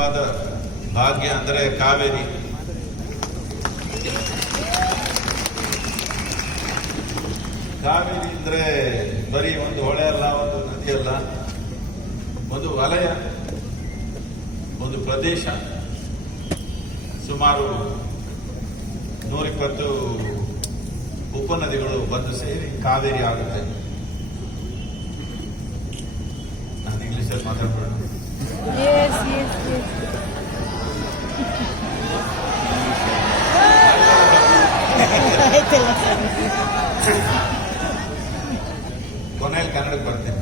ವಿಶಿಷ್ಟವಾದ ಭಾಗ್ಯ ಅಂದರೆ ಕಾವೇರಿ. ಕಾವೇರಿ ಅಂದರೆ ಬರೀ ಒಂದು ಹೊಳೆ ಅಲ್ಲ, ಒಂದು ನದಿ ಅಲ್ಲ, ಒಂದು ವಲಯ, ಒಂದು ಪ್ರದೇಶ. ಸುಮಾರು 120 ಉಪನದಿಗಳು ಬಂದು ಸೇರಿ ಕಾವೇರಿ ಆಗುತ್ತೆ. ನಾನು ಇಂಗ್ಲಿಷಲ್ಲಿ ಮಾತಾಡ್ಬೇಡ. ಕೊನೆಯಲ್ಲಿ ಕನ್ನಡಕ್ಕೆ ಬರ್ತೀನಿ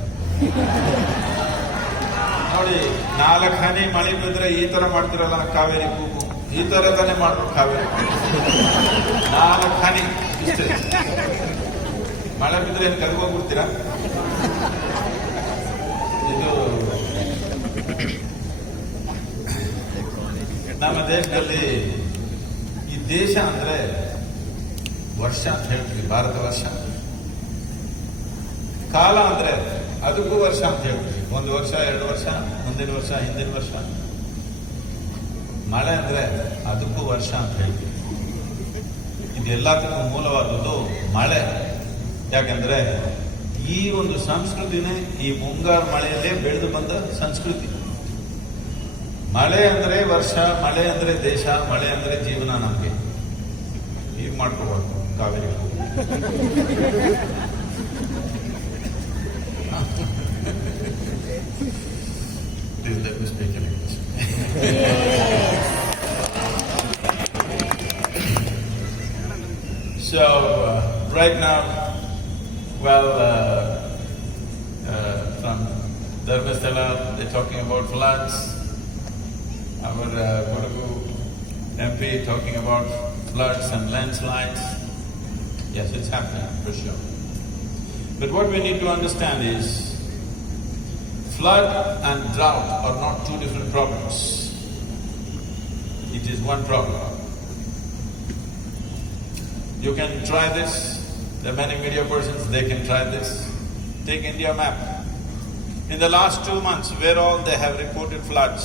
ನೋಡಿ. 4 ಹನಿ ಮಳೆ ಬಿದ್ರೆ ಈ ತರ ಮಾಡ್ತಿರಲ್ಲ ಕಾವೇರಿ ಕೂಗು, ಈ ತರ ತಾನೇ ಮಾಡ್ಬೇಕು ಕಾವೇರಿ. 4 ಹನಿ ಇಷ್ಟೇ ಮಳೆ ಬಿದ್ರೆ ಏನು ಕರ್ಗೋಗ್ಬಿಡ್ತೀರಾ? ಇದು ನಮ್ಮ ದೇಶದಲ್ಲಿ ಈ ದೇಶ ಅಂದ್ರೆ ವರ್ಷ ಅಂತ ಹೇಳ್ತೀವಿ, ಭಾರತ ವರ್ಷ. ಕಾಲ ಅಂದ್ರೆ ಅದಕ್ಕೂ ವರ್ಷ ಅಂತ ಹೇಳ್ತೀವಿ. 1 ವರ್ಷ, 2 ವರ್ಷ, ಮುಂದಿನ ವರ್ಷ, ಹಿಂದಿನ ವರ್ಷ. ಮಳೆ ಅಂದ್ರೆ ಅದಕ್ಕೂ ವರ್ಷ ಅಂತ ಹೇಳ್ತೀವಿ. ಇದೆಲ್ಲದಕ್ಕೂ ಮೂಲವಾದದ್ದು ಮಳೆ. ಯಾಕಂದ್ರೆ ಈ ಒಂದು ಸಂಸ್ಕೃತಿನೇ ಈ ಮುಂಗಾರು ಮಳೆಯಲ್ಲೇ ಬೆಳೆದು ಬಂದ ಸಂಸ್ಕೃತಿ. ಮಳೆ ಅಂದ್ರೆ ವರ್ಷ, ಮಳೆ ಅಂದ್ರೆ ದೇಶ, ಮಳೆ ಅಂದ್ರೆ ಜೀವನ. ನಮಗೆ ಈಗ ಮಾಡ್ಕೋಬಾರ್ದು Kaveri. Let me speak in English. So, right now, well, from Dharmasthala, they're talking about floods. Our Guru MP talking about floods and landslides. Yes, it's happening, for sure. But what we need to understand is, flood and drought are not two different problems. It is one problem. You can try this. There are many media persons, they can try this. Take India map. In the last 2 months, where all they have reported floods,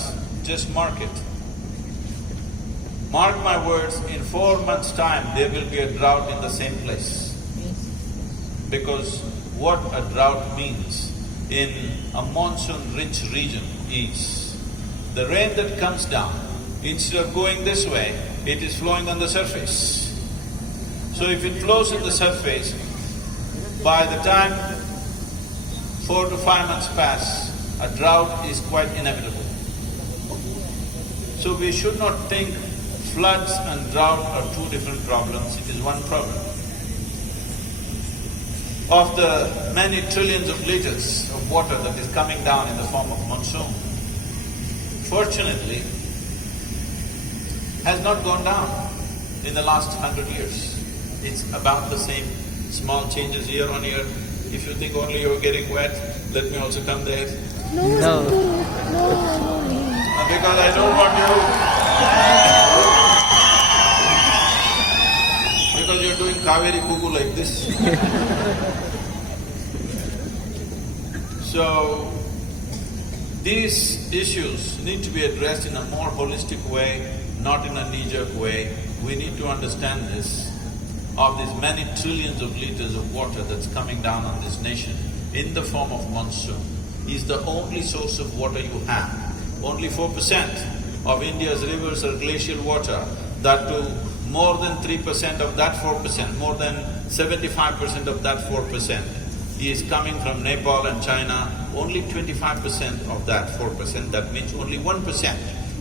just mark it. Mark my words, in 4 months' time, there will be a drought in the same place. Because what a drought means in a monsoon-rich region is the rain that comes down, instead of going this way, it is flowing on the surface. So if it flows on the surface, by the time 4 to 5 months pass, a drought is quite inevitable. So we should not think floods and drought are two different problems, it is one problem. Of the many trillions of liters of water that is coming down in the form of monsoon, fortunately, has not gone down in the last 100 years. It's about the same, small changes year on year. If you think only you're getting wet, let me also come there. No. Because I don't want you… Because you're doing Kaveri Kuku like this. So, these issues need to be addressed in a more holistic way, not in a knee-jerk way. We need to understand this. Of these many trillions of liters of water that's coming down on this nation in the form of monsoon is the only source of water you have. Only 4% of India's rivers are glacial water, that too more than 3% of that 4%, more than 75% of that 4% is coming from Nepal and China. Only 25% of that 4%, that means only 1%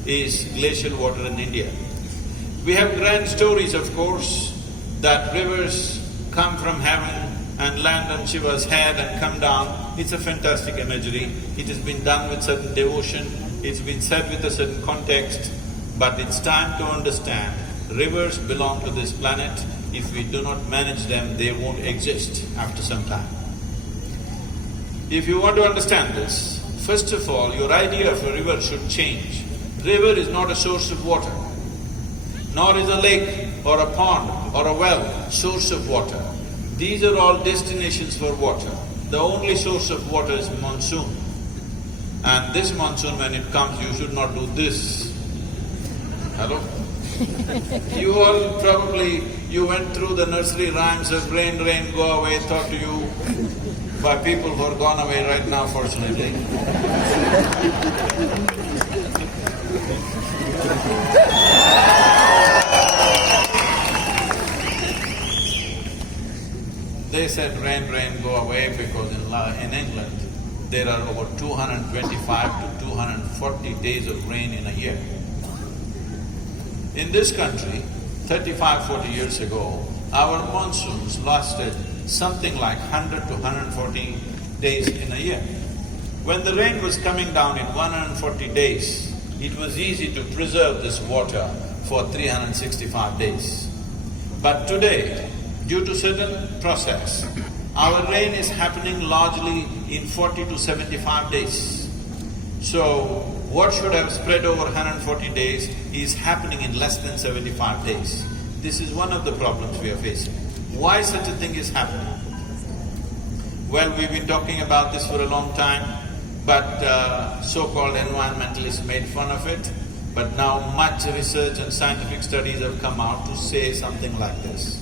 is glacial water in India. We have grand stories, of course, that rivers come from heaven and land on Shiva's head and come down. It's a fantastic imagery. It has been done with certain devotion, it's been said with a certain context, but it's time to understand rivers belong to this planet. If we do not manage them, they won't exist after some time. If you want to understand this, first of all, your idea of a river should change. River is not a source of water, nor is a lake or a pond or a well source of water. These are all destinations for water. The only source of water is monsoon. And this monsoon when it comes, you should not do this. Hello? You all probably, you went through the nursery rhymes of rain, rain, go away, taught to you by people who are gone away right now, fortunately. They said rain, rain, go away because in England there are over 225 to 240 days of rain in a year. In this country, 35–40 years ago, our monsoons lasted something like 100 to 140 days in a year. When the rain was coming down in 140 days, it was easy to preserve this water for 365 days. But today, due to certain process, our rain is happening largely in 40 to 75 days. So, what should have spread over 140 days is happening in less than 75 days. This is one of the problems we are facing. Why such a thing is happening? Well, we've been talking about this for a long time, but so-called environmentalists made fun of it. But now much research and scientific studies have come out to say something like this.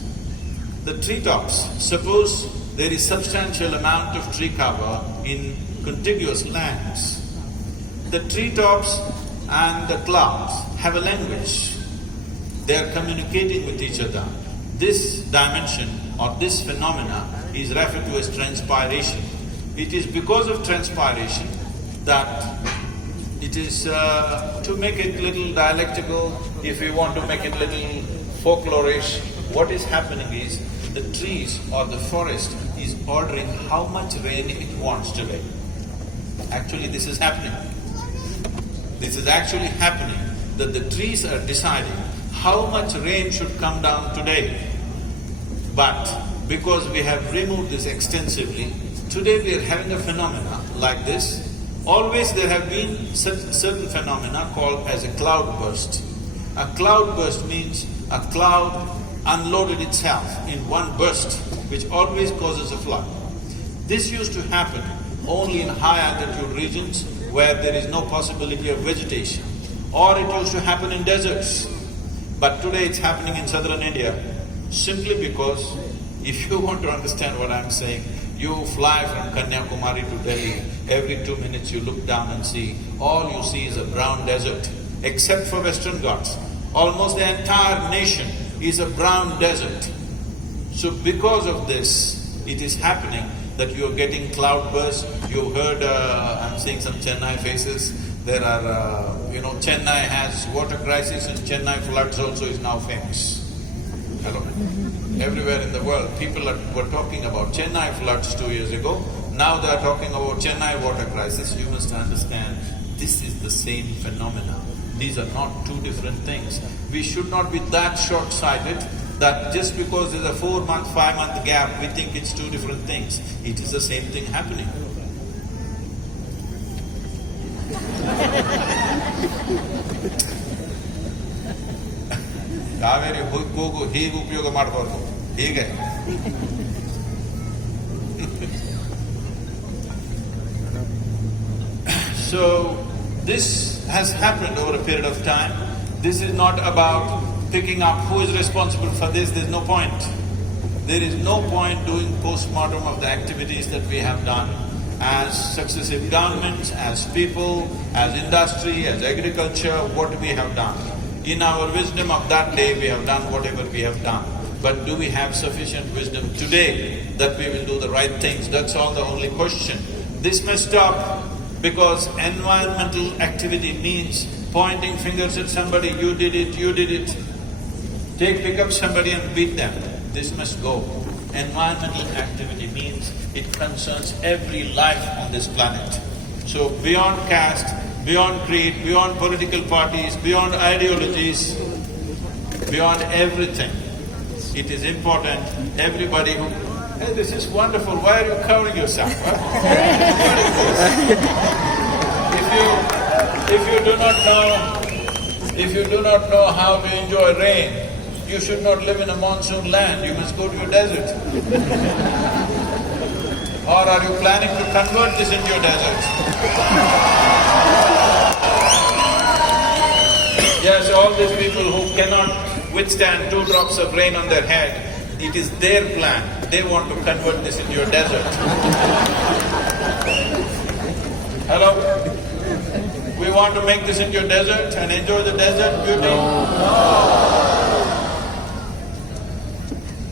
The treetops, suppose there is substantial amount of tree cover in contiguous lands. The treetops and the clouds have a language. They are communicating with each other. This dimension or this phenomena is referred to as transpiration. It is because of transpiration that it is, to make it little dialectical, if we want to make it little folklorish, what is happening is the trees or the forest is ordering how much rain it wants today. Actually, this is happening. This is actually happening, that the trees are deciding how much rain should come down today. But because we have removed this extensively, today we are having a phenomena like this. Always there have been certain phenomena called as a cloud burst. A cloud burst means a cloud unloaded itself in one burst, which always causes a flood. This used to happen only in high altitude regions where there is no possibility of vegetation, or it used to happen in deserts. But today it's happening in southern India, simply because if you want to understand what I'm saying, you fly from Kanyakumari to Delhi, every 2 minutes you look down and see, all you see is a brown desert, except for Western Ghats. Almost the entire nation is a brown desert. So because of this, it is happening that you are getting cloud bursts. You heard, I'm seeing some Chennai faces, there are, Chennai has water crisis and Chennai floods also is now famous. Hello. Everywhere in the world, people were talking about Chennai floods 2 years ago. Now they are talking about Chennai water crisis. You must understand, this is the same phenomena. These are not two different things. We should not be that short-sighted that just because there's a 4-month, 5-month gap, we think it's two different things. It is the same thing happening. Cauvery ಕೂಗು ಹೀಗೆ ಉಪಯೋಗ ಮಾಡಬಾರ್ದು, ಹೀಗೆ. So, this has happened over a period of time. This is not about picking up who is responsible for this, there's no point. There is no point doing post-mortem of the activities that we have done as successive governments, as people, as industry, as agriculture, what we have done. In our wisdom of that day, we have done whatever we have done. But do we have sufficient wisdom today that we will do the right things? That's all the only question. This must stop, because environmental activity means pointing fingers at somebody, you did it, you did it. Pick up somebody and beat them. This must go. Environmental activity means it concerns every life on this planet. So beyond caste, beyond creed, beyond political parties, beyond ideologies, beyond everything, it is important, everybody who… Hey, this is wonderful, why are you covering yourself? Huh? What is this? If you do not know how to enjoy rain, you should not live in a monsoon land, you must go to a desert. Or are you planning to convert this into a desert? Yes, all these people who cannot withstand 2 drops of rain on their head, it is their plan. They want to convert this into a desert. Hello? We want to make this into a desert and enjoy the desert beauty?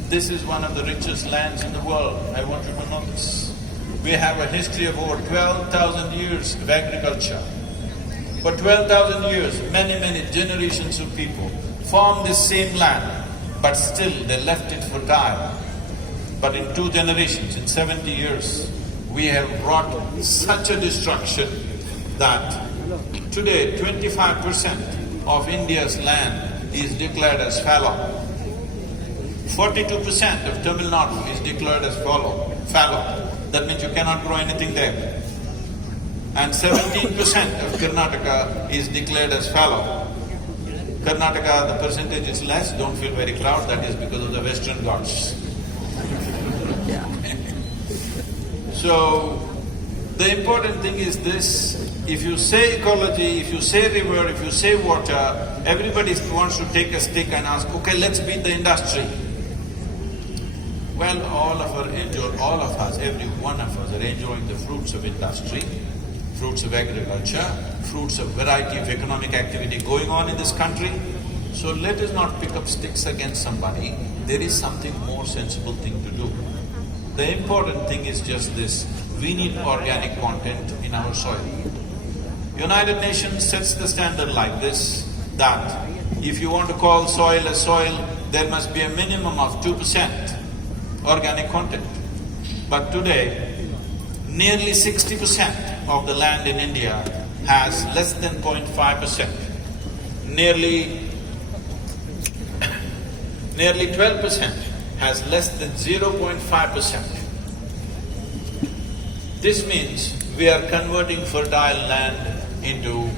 This is one of the richest lands in the world. I want you to know this. We have a history of over 12,000 years of agriculture. For 12,000 years, many generations of people formed this same land, but still they left it fertile. But in 2 generations, in 70 years, we have brought such a destruction that today 25% of India's land is declared as fallow. 42% of Tamil Nadu is declared as fallow. That means you cannot grow anything there. And 17% of Karnataka is declared as fallow. Karnataka, the percentage is less, don't feel very proud, that is because of the Western Ghats. So, the important thing is this, if you say ecology, if you say river, if you say water, everybody wants to take a stick and ask, okay, let's beat the industry. Well, all of us, every one of us are enjoying the fruits of industry, fruits of agriculture, fruits of variety of economic activity going on in this country. So let us not pick up sticks against somebody. There is something more sensible thing to do. The important thing is just this, we need organic content in our soil. United Nations sets the standard like this, that if you want to call soil a soil, there must be a minimum of 2% organic content. But today, nearly 60% of the land in India has less than 0.5%. Nearly 12% has less than 0.5%. This means we are converting fertile land into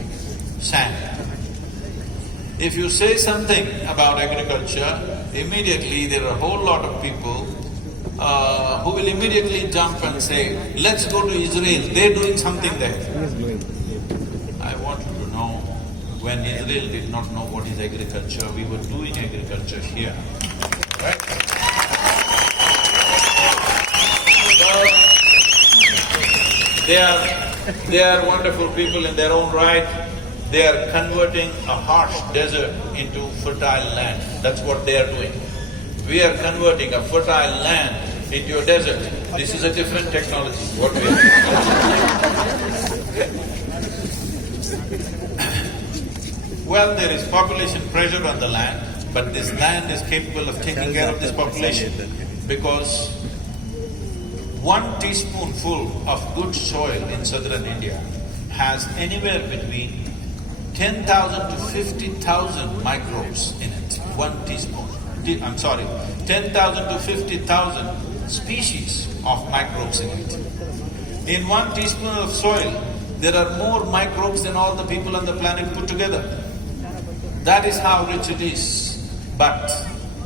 sand. If you say something about agriculture, immediately there are a whole lot of people who will immediately jump and say, let's go to Israel, they're doing something there. I want you to know, when Israel did not know what is agriculture, we were doing agriculture here, right? They are wonderful people in their own right. They are converting a harsh desert into fertile land. That's what they are doing. We are converting a fertile land into a desert. This is a different technology, what we are doing. Well, there is population pressure on the land, but this land is capable of taking care of this population because 1 teaspoonful of good soil in southern India has anywhere between 10,000 to 50,000 microbes in it. 1 teaspoon. 10,000 to 50,000 species of microbes in it. In 1 teaspoon of soil, there are more microbes than all the people on the planet put together. That is how rich it is. But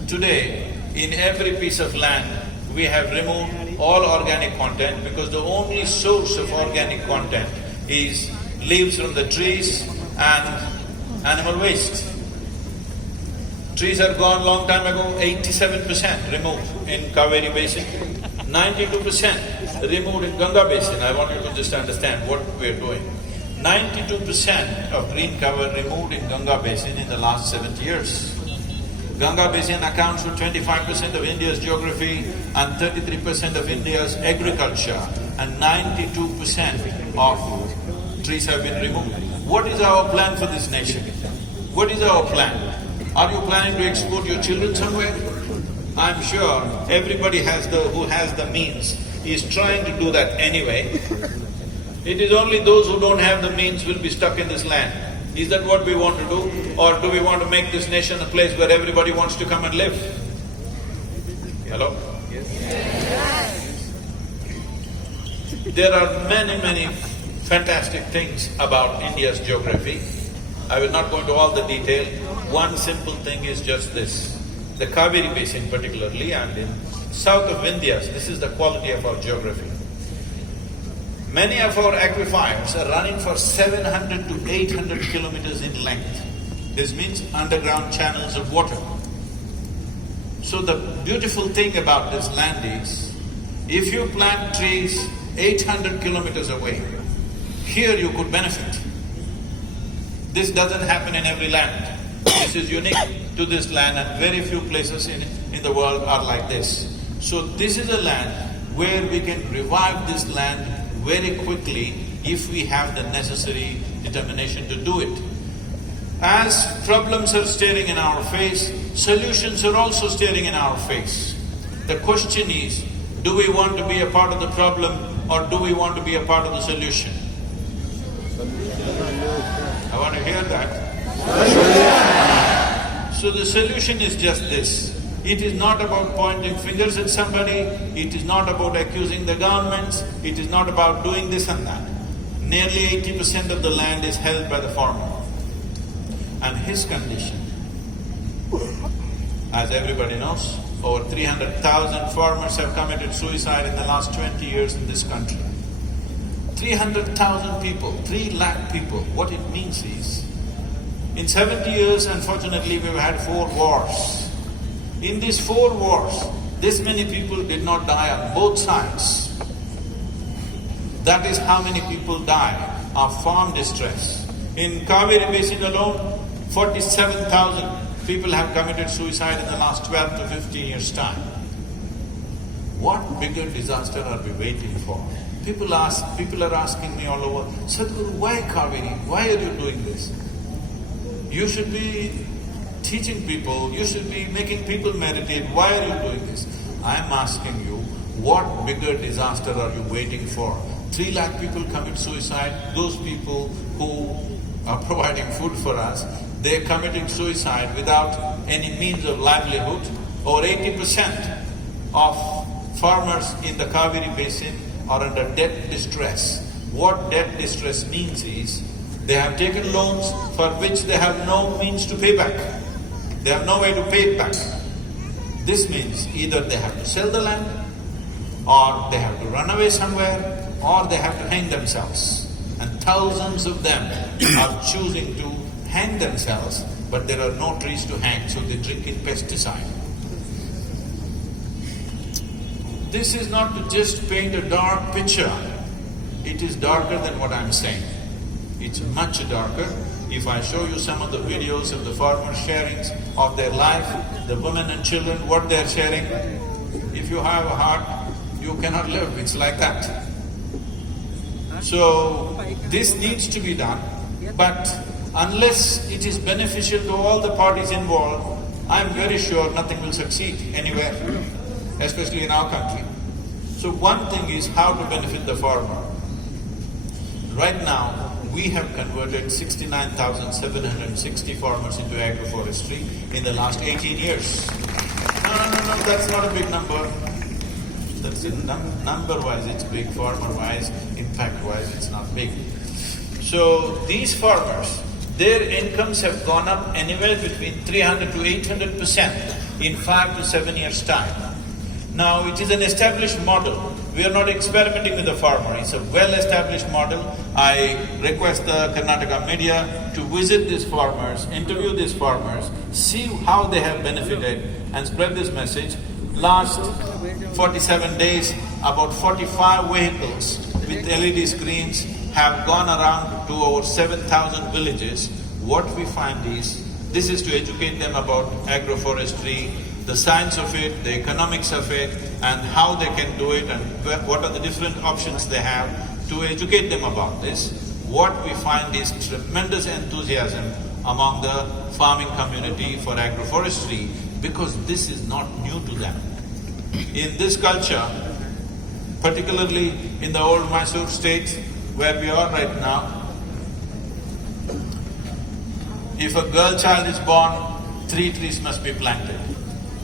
today, in every piece of land, we have removed all organic content because the only source of organic content is leaves from the trees and animal waste. Trees are gone long time ago, 87% removed in Cauvery basin, 92% removed in Ganga basin. I want you to just understand what we are doing. 92% of green cover removed in Ganga basin in the last 70 years. Ganga basin accounts for 25% of India's geography and 33% of India's agriculture, and 92% of trees have been removed. What is our plan for this nation? What is our plan? Are you planning to export your children somewhere? I'm sure everybody who has the means is trying to do that anyway. It is only those who don't have the means will be stuck in this land. Is that what we want to do? Or do we want to make this nation a place where everybody wants to come and live? Hello? Yes. There are many fantastic things about India's geography. I will not go into all the detail. One simple thing is just this. The Cauvery basin particularly, and in south of India, this is the quality of our geography. Many of our aquifers are running for 700 to 800 kilometers in length. This means underground channels of water. So the beautiful thing about this land is, if you plant trees 800 kilometers away, here you could benefit. This doesn't happen in every land. This is unique to this land, and very few places in the world are like this. So this is a land where we can revive this land very quickly if we have the necessary determination to do it. As problems are staring in our face, solutions are also staring in our face. The question is, do we want to be a part of the problem or do we want to be a part of the solution? I want to hear that. So the solution is just this. It is not about pointing fingers at somebody, it is not about accusing the governments, it is not about doing this and that. Nearly 80% of the land is held by the farmer. And his condition, as everybody knows, over 300,000 farmers have committed suicide in the last 20 years in this country. 300,000 people, 3 lakh people. What it means is, in 70 years, unfortunately, we've had 4 wars. In these 4 wars, this many people did not die on both sides. That is how many people died of farm distress. In Cauvery Basin alone, 47,000 people have committed suicide in the last 12 to 15 years' time. What bigger disaster are we waiting for? People are asking me all over, Sadhguru, why Cauvery? Why are you doing this? You should be teaching people, you should be making people meditate. Why are you doing this? I am asking you, what bigger disaster are you waiting for? 3 lakh people commit suicide. Those people who are providing food for us, they are committing suicide without any means of livelihood. Over 80% of farmers in the Cauvery Basin are under debt distress. What debt distress means is, they have taken loans for which they have no means to pay back. They have no way to pay it back. This means either they have to sell the land, or they have to run away somewhere, or they have to hang themselves. And thousands of them are choosing to hang themselves, but there are no trees to hang, so they drink in pesticide. This is not to just paint a dark picture. It is darker than what I'm saying. It's much darker. If I show you some of the videos of the farmers' sharings of their life, the women and children, what they're sharing, if you have a heart, you cannot live. It's like that. So, this needs to be done, but unless it is beneficial to all the parties involved, I'm very sure nothing will succeed anywhere, especially in our country. So one thing is how to benefit the farmer. Right now, we have converted 69,760 farmers into agroforestry in the last 18 years. No, that's not a big number. That's number-wise it's big, farmer-wise, impact-wise it's not big. So these farmers, their incomes have gone up anywhere between 300 to 800% in 5 to 7 years' time. Now, it is an established model. We are not experimenting with the farmer. It's a well-established model. I request the Karnataka media to visit these farmers, interview these farmers, see how they have benefited and spread this message. Last 47 days, about 45 vehicles with LED screens have gone around to over 7,000 villages. What we find is, this is to educate them about agroforestry, the science of it, the economics of it, and how they can do it, and what are the different options they have to educate them about this. What we find is tremendous enthusiasm among the farming community for agroforestry, because this is not new to them. In this culture, particularly in the old Mysore state where we are right now, if a girl child is born, 3 trees must be planted.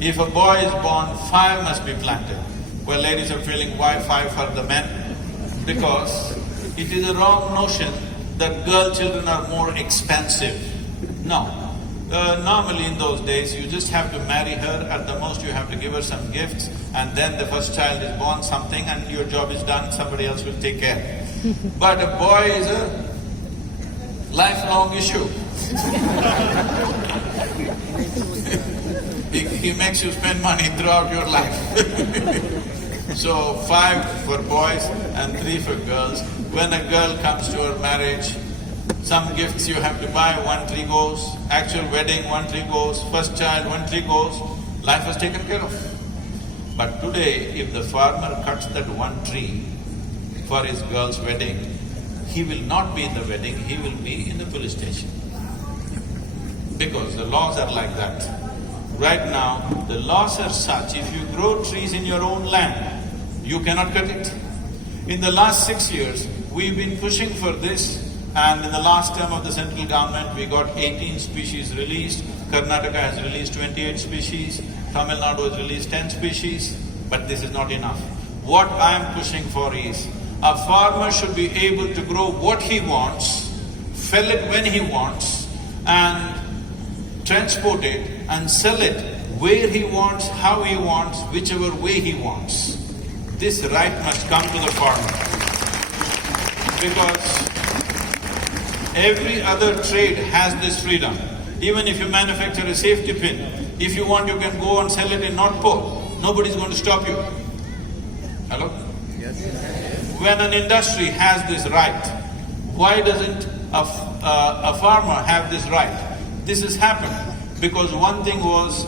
If a boy is born, 5 must be planted. Well, ladies are feeling, why 5 for the men? Because it is a wrong notion that girl children are more expensive. No. Normally in those days, you just have to marry her, at the most you have to give her some gifts, and then the first child is born something and your job is done, somebody else will take care. But a boy is a lifelong issue. He makes you spend money throughout your life. So 5 for boys and 3 for girls. When a girl comes to her marriage, some gifts you have to buy, 1 tree goes, actual wedding, 1 tree goes, first child, 1 tree goes, life is taken care of. But today, if the farmer cuts that 1 tree for his girl's wedding, he will not be in the wedding, he will be in the police station. Because the laws are like that. Right now, the laws are such, if you grow trees in your own land, you cannot cut it. In the last 6 years, we've been pushing for this, and in the last term of the central government, we got 18 species released. Karnataka has released 28 species, Tamil Nadu has released 10 species, but this is not enough. What I am pushing for is, a farmer should be able to grow what he wants, fell it when he wants, and transport it and sell it where he wants, how he wants, whichever way he wants. This right must come to the farmer. Because every other trade has this freedom. Even if you manufacture a safety pin, if you want, you can go and sell it in North Pole. Nobody's going to stop you. Hello? Yes. When an industry has this right, why doesn't a farmer have this right? This has happened because one thing was,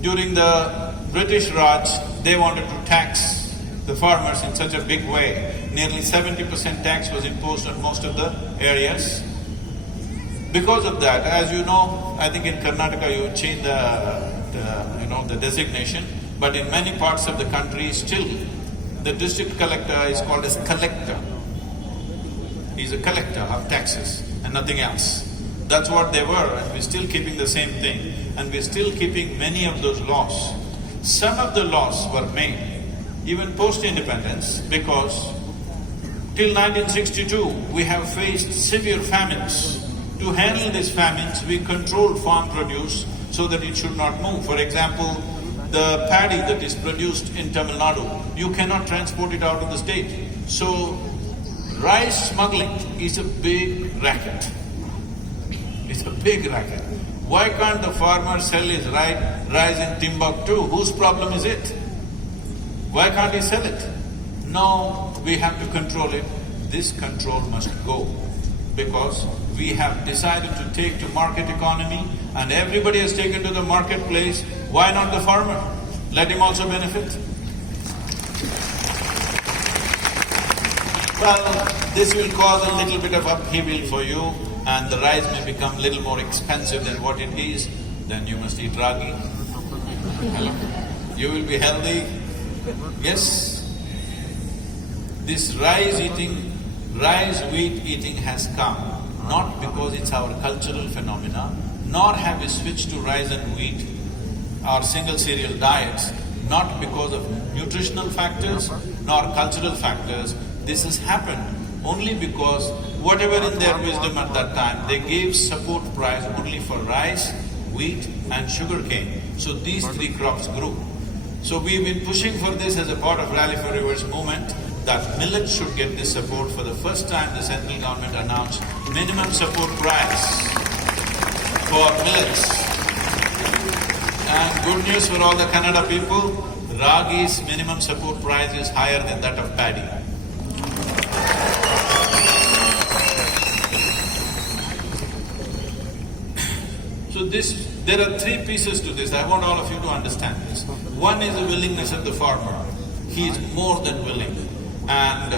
during the British Raj, they wanted to tax the farmers in such a big way. Nearly 70% tax was imposed on most of the areas. Because of that, as you know, I think in Karnataka you changed the designation, but in many parts of the country still the district collector is called as collector. He's a collector of taxes and nothing else. That's what they were, and we're still keeping the same thing, and we're still keeping many of those laws. Some of the laws were made even post-independence because till 1962 we have faced severe famines. To handle these famines, we controlled farm produce so that it should not move. For example, the paddy that is produced in Tamil Nadu, you cannot transport it out of the state. So, rice smuggling is a big racket. It's a big racket. Why can't the farmer sell his rice in Timbuktu? Whose problem is it? Why can't he sell it? No, we have to control it. This control must go because we have decided to take to market economy and everybody has taken to the marketplace. Why not the farmer? Let him also benefit. Well, this will cause a little bit of upheaval for you and the rice may become a little more expensive than what it is. Then you must eat ragi. Hello? You will be healthy. Yes. This rice wheat eating has come not because it's our cultural phenomena, nor have we switched to rice and wheat, our single cereal diets, not because of nutritional factors nor cultural factors. This has happened only because whatever in their wisdom at that time, they gave support price only for rice, wheat and sugarcane. So these 3 crops grew. So we've been pushing for this as a part of Rally for Rivers movement, that millet should get this support. For the first time, the central government announced minimum support price for millets. And good news for all the Kannada people, ragi's minimum support price is higher than that of paddy. So there are 3 pieces to this. I want all of you to understand this. One is the willingness of the farmer. He is more than willing. And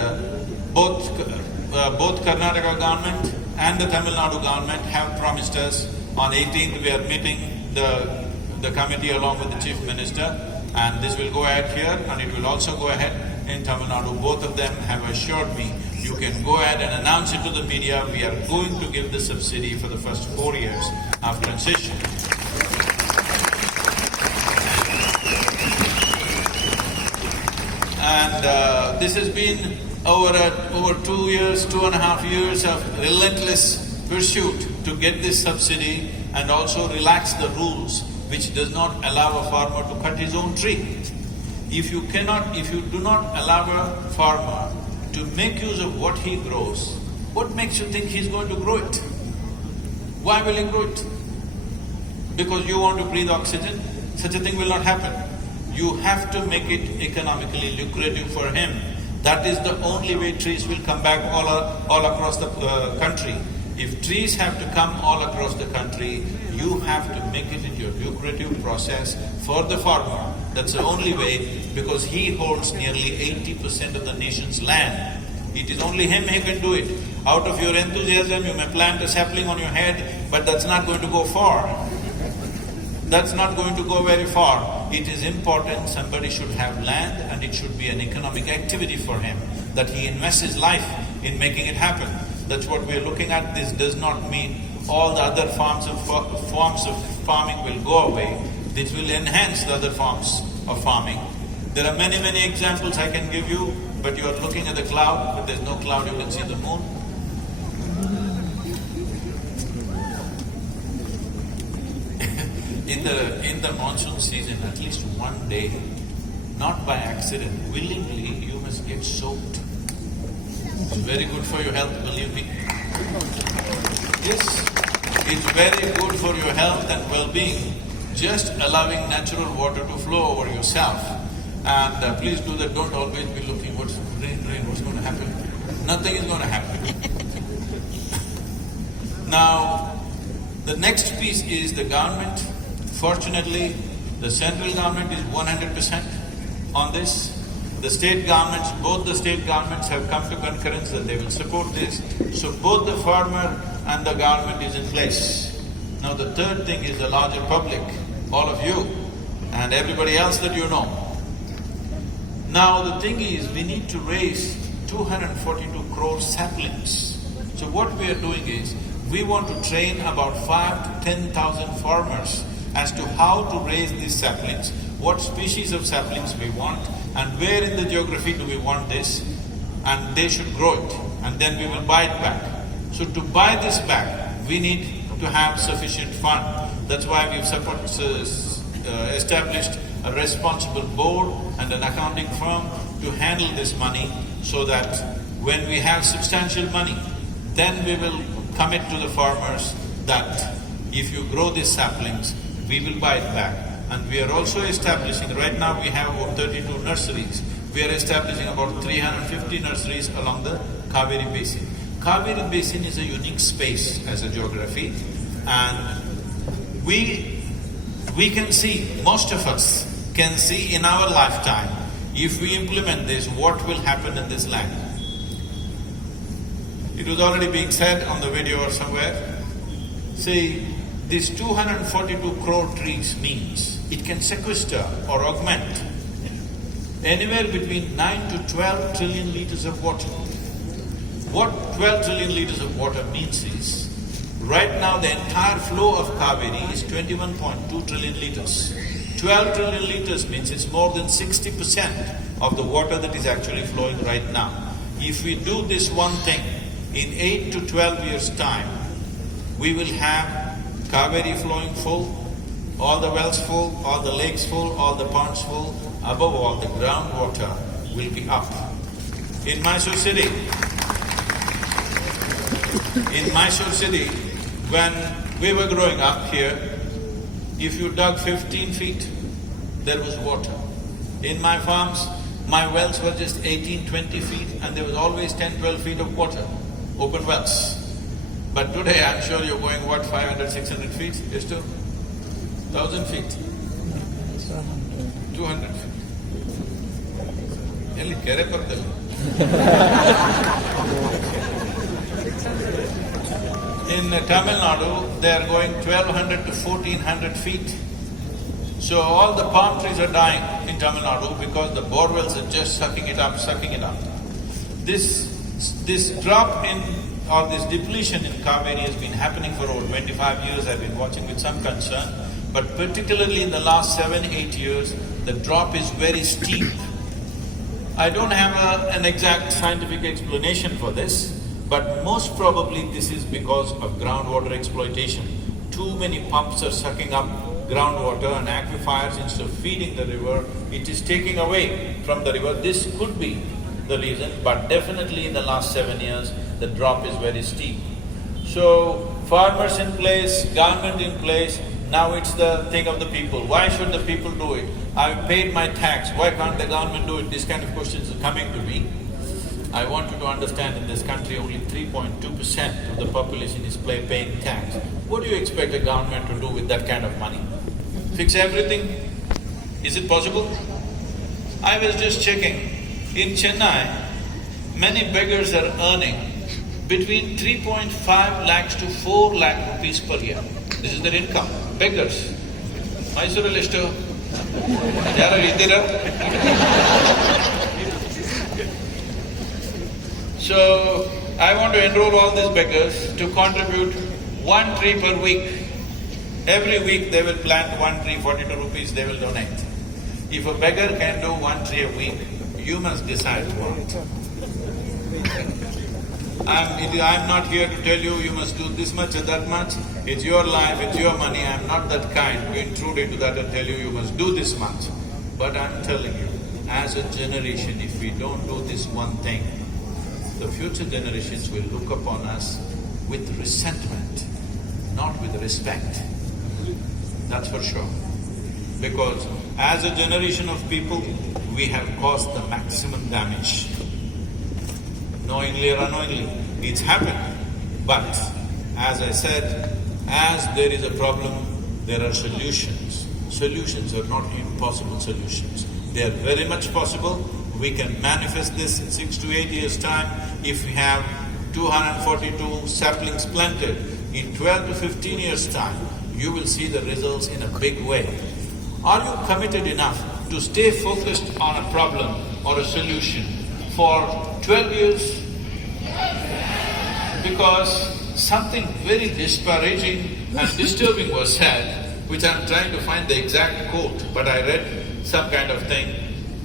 both Karnataka government and the Tamil Nadu government have promised us on 18th we are meeting the committee along with the Chief Minister, and this will go ahead here and it will also go ahead in Tamil Nadu. Both of them have assured me you can go ahead and announce it to the media. We are going to give the subsidy for the first 4 years of transition. And this has been over 2.5 years of relentless pursuit to get this subsidy and also relax the rules which does not allow a farmer to cut his own tree. If you do not allow a farmer to make use of what he grows, what makes you think he's going to grow it? Why will he grow it? Because you want to breathe oxygen? Such a thing will not happen. You have to make it economically lucrative for him. That is the only way trees will come back all across the country. If trees have to come all across the country, you have to make it into a lucrative process for the farmer. That's the only way, because he holds nearly 80% of the nation's land. It is only him who can do it. Out of your enthusiasm, you may plant a sapling on your head, but that's not going to go far. That's not going to go very far. It is important somebody should have land, and it should be an economic activity for him, that he invests his life in making it happen. That's what we are looking at. This does not mean all the other forms of farming will go away. This will enhance the other forms of farming. There are many, many examples I can give you, but you are looking at the cloud, but there's no cloud, you can see the moon. In the monsoon season, at least one day, not by accident, willingly, you must get soaked. It's very good for your health, believe me. Yes, it's very good for your health and well-being, just allowing natural water to flow over yourself. And please do that, don't always be looking, what's rain, what's going to happen? Nothing is going to happen. Now, the next piece is the government. Fortunately, the central government is 100% on this. The state governments, both the state governments have come to concurrence that they will support this. So both the farmer and the government is in place. Now the third thing is the larger public, all of you and everybody else that you know. Now the thing is, we need to raise 242 crore saplings. So what we are doing is, we want to train about 5,000 to 10,000 farmers as to how to raise these saplings, what species of saplings we want, and where in the geography do we want this, and they should grow it, and then we will buy it back. So to buy this back, we need to have sufficient fund. That's why we've established a responsible board and an accounting firm to handle this money, so that when we have substantial money, then we will commit to the farmers that if you grow these saplings, we will buy it back. And we are also establishing, right now we have about 32 nurseries. We are establishing about 350 nurseries along the Cauvery Basin. Cauvery Basin is a unique space as a geography, and we can see, most of us can see in our lifetime, if we implement this, what will happen in this land. It was already being said on the video or somewhere. See, this 242 crore trees means it can sequester or augment anywhere between 9 to 12 trillion liters of water. What 12 trillion liters of water means is, right now the entire flow of Cauvery is 21.2 trillion liters. 12 trillion liters means it's more than 60% of the water that is actually flowing right now. If we do this one thing, in 8 to 12 years' time, we will have Cauvery flowing full, all the wells full, all the lakes full, all the ponds full. Above all, the groundwater will be up. In Mysore city, when we were growing up here, if you dug 15 feet, there was water. In my farms, my wells were just 18, 20 feet, and there was always 10, 12 feet of water, open wells. But today, I'm sure you're going, what, 500, 600 feet? Yes, to 1,000 feet? 200 feet. Elli kere pardalli. In Tamil Nadu, they are going 1,200 to 1,400 feet. So all the palm trees are dying in Tamil Nadu because the bore wells are just sucking it up. This drop in, or this depletion in Cauvery has been happening for over 25 years. I've been watching with some concern, but particularly in the last 7, 8 years, the drop is very steep. I don't have an exact scientific explanation for this, but most probably this is because of groundwater exploitation. Too many pumps are sucking up groundwater, and aquifers, instead of feeding the river, it is taking away from the river. This could be the reason, but definitely in the last 7 years, the drop is very steep. So, farmers in place, government in place, now it's the thing of the people. Why should the people do it? I've paid my tax, why can't the government do it? These kind of questions are coming to me. I want you to understand, in this country only 3.2% of the population is paying tax. What do you expect a government to do with that kind of money? Fix everything? Is it possible? I was just checking, in Chennai, many beggars are earning between 3.5 lakhs to 4 lakh rupees per year. This is their income, beggars. Mysuru ಎಷ್ಟು? ಯಾರು ಇದ್ದೀರಾ? So, I want to enroll all these beggars to contribute 1 tree per week. Every week they will plant 1 tree, 42 rupees they will donate. If a beggar can do 1 tree a week, you must decide what. I'm not here to tell you, you must do this much or that much. It's your life, it's your money. I'm not that kind to intrude into that and tell you, you must do this much. But I'm telling you, as a generation, if we don't do this one thing, the future generations will look upon us with resentment, not with respect. That's for sure. Because as a generation of people, we have caused the maximum damage. Knowingly or unknowingly, it's happened. But as I said, as there is a problem, there are solutions. Solutions are not impossible solutions. They are very much possible. We can manifest this in 6 to 8 years' time. If we have 242 saplings planted, in 12 to 15 years' time, you will see the results in a big way. Are you committed enough to stay focused on a problem or a solution for 12 years? Because something very disparaging and disturbing was said, which I'm trying to find the exact quote, but I read some kind of thing.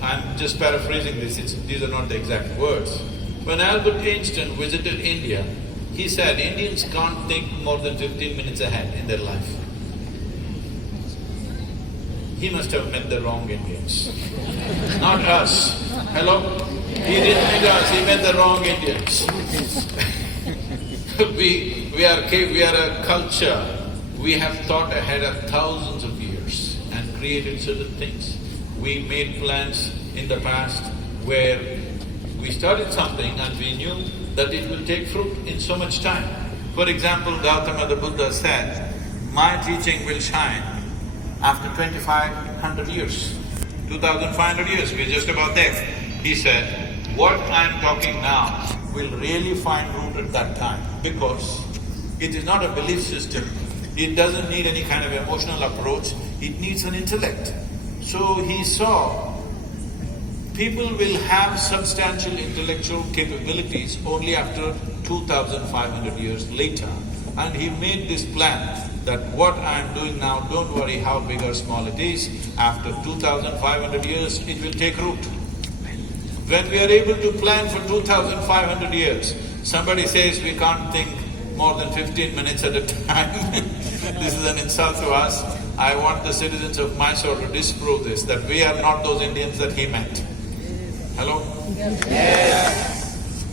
I'm just paraphrasing this, these are not the exact words. When Albert Einstein visited India, he said Indians can't think more than 15 minutes ahead in their life. He must have met the wrong Indians, not us. Hello? He didn't meet us, he met the wrong Indians. We are a culture, we have thought ahead of thousands of years and created certain things. We made plans in the past where we started something and we knew that it will take fruit in so much time. For example, Gautama the Buddha said, my teaching will shine after 2,500 years, 2,500 years, we're just about there. He said, what I'm talking now will really find root at that time because it is not a belief system, it doesn't need any kind of emotional approach, it needs an intellect. So he saw people will have substantial intellectual capabilities only after 2,500 years later. And he made this plan that what I'm doing now, don't worry how big or small it is, after 2,500 years it will take root. When we are able to plan for 2,500 years, somebody says we can't think more than 15 minutes at a time, this is an insult to us. I want the citizens of Mysore to disprove this, that we are not those Indians that he meant. Hello? Yes.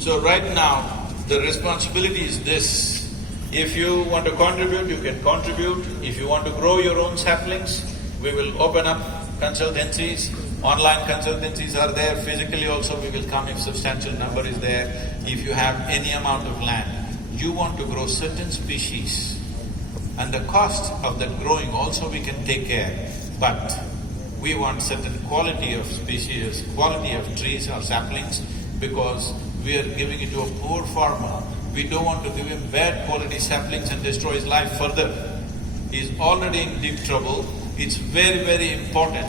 So right now, the responsibility is this. If you want to contribute, you can contribute. If you want to grow your own saplings, we will open up consultancies. Online consultancies are there. Physically also we will come if substantial number is there. If you have any amount of land, you want to grow certain species, and the cost of that growing also we can take care. But we want certain quality of species, quality of trees or saplings, because we are giving it to a poor farmer. We don't want to give him bad quality saplings and destroy his life further. He's already in deep trouble. It's very, very important.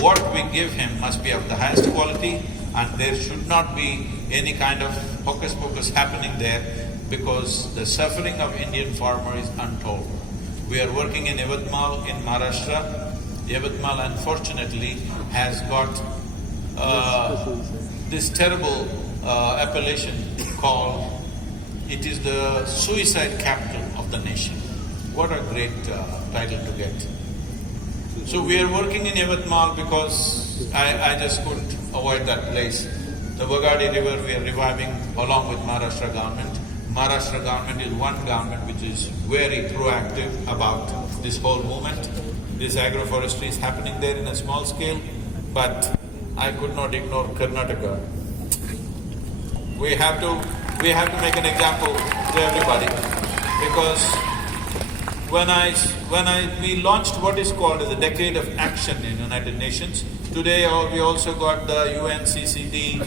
What we give him must be of the highest quality, and there should not be any kind of hocus pocus happening there, because the suffering of Indian farmer is untold. We are working in Yavatmal in Maharashtra. Yavatmal unfortunately has got this terrible appellation called, it is the suicide capital of the nation. What a great title to get. So we are working in Yavatmal because I just couldn't avoid that place. The Vagadi river we are reviving along with Maharashtra government. Maharashtra government is one government which is very proactive about this whole movement. This agroforestry is happening there in a small scale, but I could not ignore Karnataka. We have to make an example to everybody, because we launched what is called as a Decade of Action in United Nations. Today we also got the UNCCD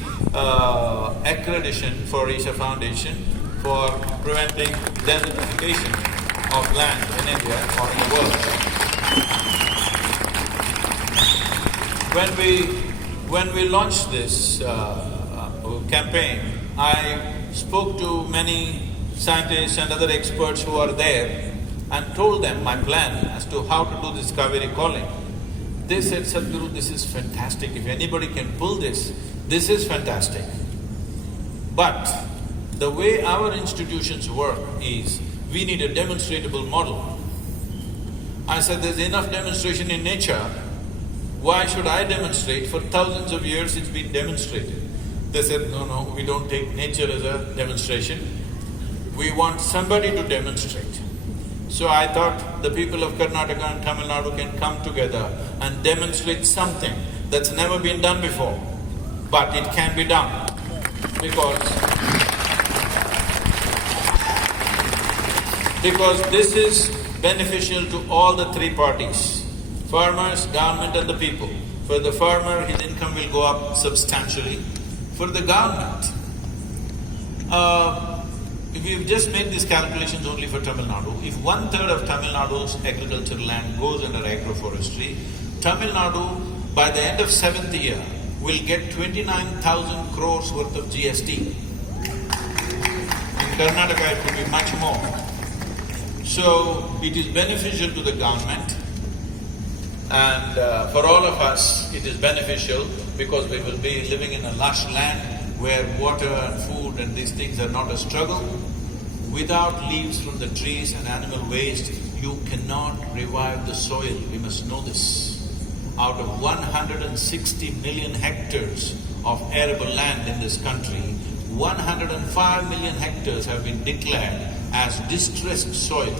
accreditation for Isha Foundation for preventing desertification of land in India or in the world. When we launched this campaign, I spoke to many scientists and other experts who are there and told them my plan as to how to do this Cauvery calling. They said, Sadhguru, this is fantastic. If anybody can pull this is fantastic. But the way our institutions work is, we need a demonstrable model. I said, there's enough demonstration in nature, why should I demonstrate? For thousands of years it's been demonstrated. They said, no, we don't take nature as a demonstration. We want somebody to demonstrate. So I thought the people of Karnataka and Tamil Nadu can come together and demonstrate something that's never been done before. But it can be done, because this is beneficial to all the three parties: farmers, government and the people. For the farmer, his income will go up substantially. For the government, if we've just made these calculations only for Tamil Nadu, if 1/3 of Tamil Nadu's agricultural land goes under agroforestry, Tamil Nadu, by the end of 7th year, will get 29,000 crores worth of GST. In Karnataka, it could be much more. So, it is beneficial to the government, and for all of us, it is beneficial because we will be living in a lush land where water and food and these things are not a struggle. Without leaves from the trees and animal waste, you cannot revive the soil. We must know this. Out of 160 million hectares of arable land in this country, 105 million hectares have been declared as distressed soil.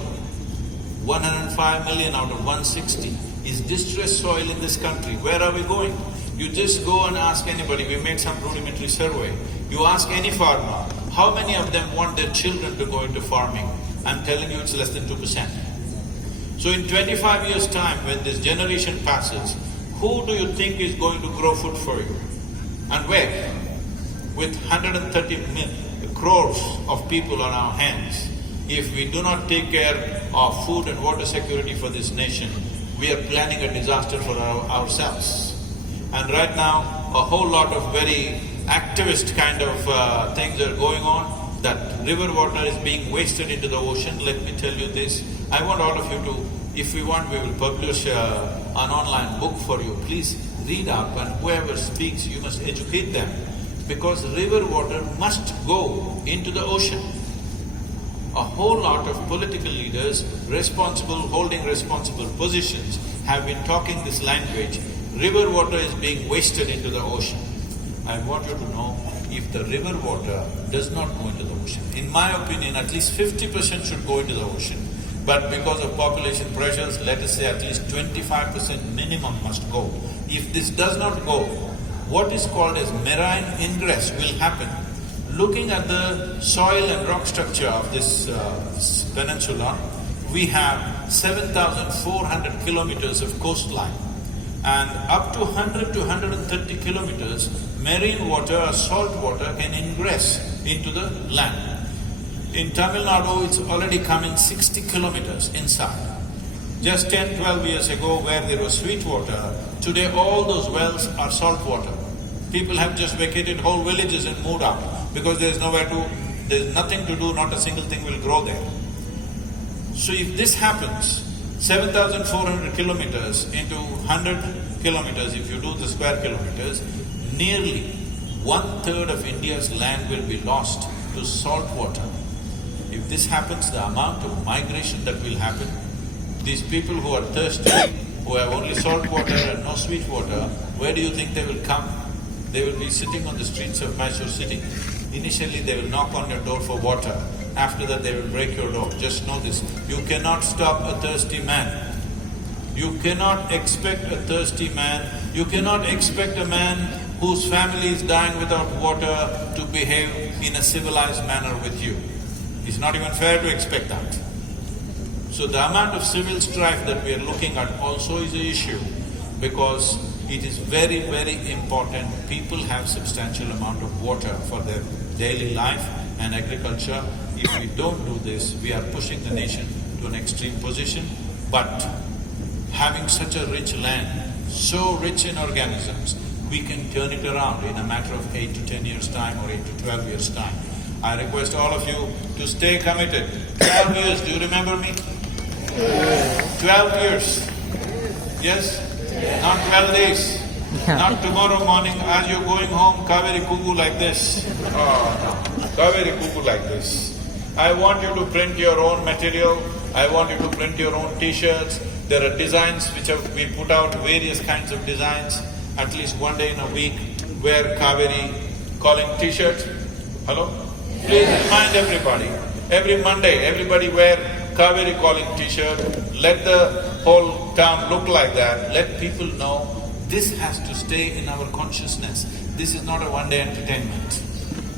105 million out of 160 is distressed soil in this country. Where are we going? You just go and ask anybody. We made some rudimentary survey. You ask any farmer, how many of them want their children to go into farming? I'm telling you, it's less than 2%. So in 25 years' time, when this generation passes, who do you think is going to grow food for you? And where? With 130 crores of people on our hands, if we do not take care of food and water security for this nation, we are planning a disaster for ourselves. And right now, a whole lot of very activist kind of things are going on, that river water is being wasted into the ocean. Let me tell you this, I want all of you to, if we want, we will publish an online book for you. Please read up, and whoever speaks, you must educate them, because river water must go into the ocean. A whole lot of political leaders holding responsible positions have been talking this language. River water is being wasted into the ocean. I want you to know, if the river water does not go into the ocean, in my opinion, at least 50% should go into the ocean. But because of population pressures, let us say at least 25% minimum must go. If this does not go, what is called as marine ingress will happen. Looking at the soil and rock structure of this peninsula, we have 7,400 kilometers of coastline, and up to 100 to 130 kilometers, marine water or salt water can ingress into the land. In Tamil Nadu, it's already come in 60 kilometers inside. Just 10, 12 years ago, where there was sweet water, today all those wells are salt water. People have just vacated whole villages and moved out because there's nothing to do, not a single thing will grow there. So if this happens, 7,400 kilometers into 100 kilometers, if you do the square kilometers, nearly 1/3 of India's land will be lost to salt water. If this happens, the amount of migration that will happen, these people who are thirsty, who have only salt water and no sweet water, where do you think they will come? They will be sitting on the streets of Mysore city. Initially, they will knock on your door for water. After that, they will break your door. Just know this, you cannot stop a thirsty man. You cannot expect a thirsty man, you cannot expect a man whose family is dying without water to behave in a civilized manner with you. It's not even fair to expect that. So the amount of civil strife that we are looking at also is an issue, because it is very, very important people have substantial amount of water for their daily life and agriculture. If we don't do this, we are pushing the nation to an extreme position. But having such a rich land, so rich in organisms, we can turn it around in a matter of 8 to 10 years' time or 8 to 12 years' time. I request all of you to stay committed. 12 years, do you remember me? 12 years. Yes? Not 12 days. Not tomorrow morning as you're going home, Cauvery Kugu like this. Oh no, Cauvery Kugu like this. I want you to print your own material, I want you to print your own t-shirts. There are designs which we put out, various kinds of designs, at least one day in a week, wear Cauvery calling t-shirts. Hello? Please remind everybody, every Monday, everybody wear Cauvery calling t-shirt, let the whole town look like that, let people know this has to stay in our consciousness. This is not a one-day entertainment.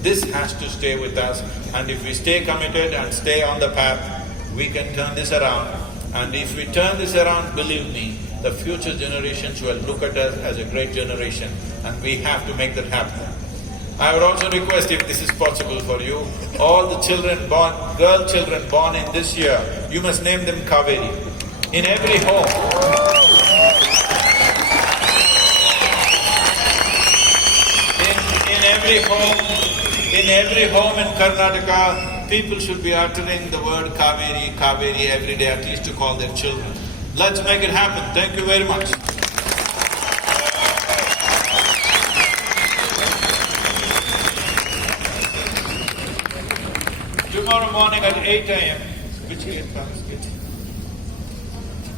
This has to stay with us, and if we stay committed and stay on the path, we can turn this around. And if we turn this around, believe me, the future generations will look at us as a great generation, and we have to make that happen. I would also request, if this is possible for you, all the children born, girl children born in this year, you must name them Cauvery. In every home. In every home in Karnataka, people should be uttering the word Cauvery, Cauvery every day, at least to call their children. Let's make it happen. Thank you very much. Tomorrow morning at 8 a.m., which gate, Palace Gate?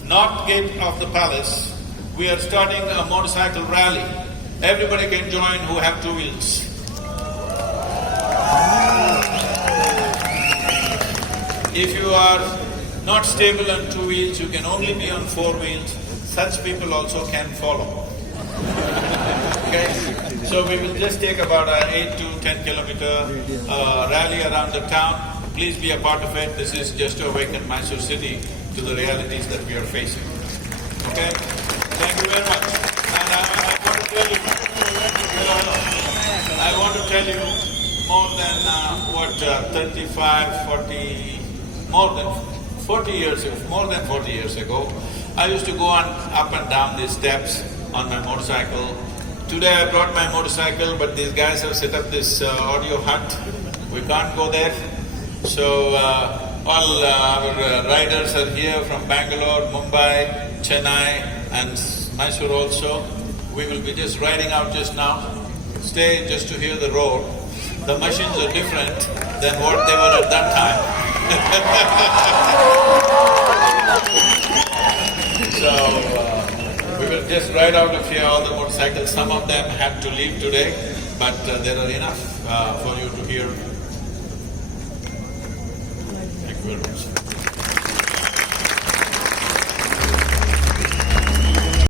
North gate of the palace, we are starting a motorcycle rally. Everybody can join who have two wheels. If you are not stable on two wheels, you can only be on four wheels. Such people also can follow. Okay? So we will just take about an 8 to 10 kilometer rally around the town. Please be a part of it. This is just to awaken Mysore city to the realities that we are facing. Okay? Thank you very much. And I want to tell you more than 35, 40, more than 40 years ago, I used to go on up and down these steps on my motorcycle. Today I brought my motorcycle, but these guys have set up this audio hut. We can't go there. So all our riders are here from Bangalore, Mumbai, Chennai and Mysuru also. We will be just riding out just now. Stay just to hear the roar. The machines are different than what they were at that time. So we will just ride out of here, all the motorcycles. Some of them had to leave today, but there are enough for you to hear. Thank you very much.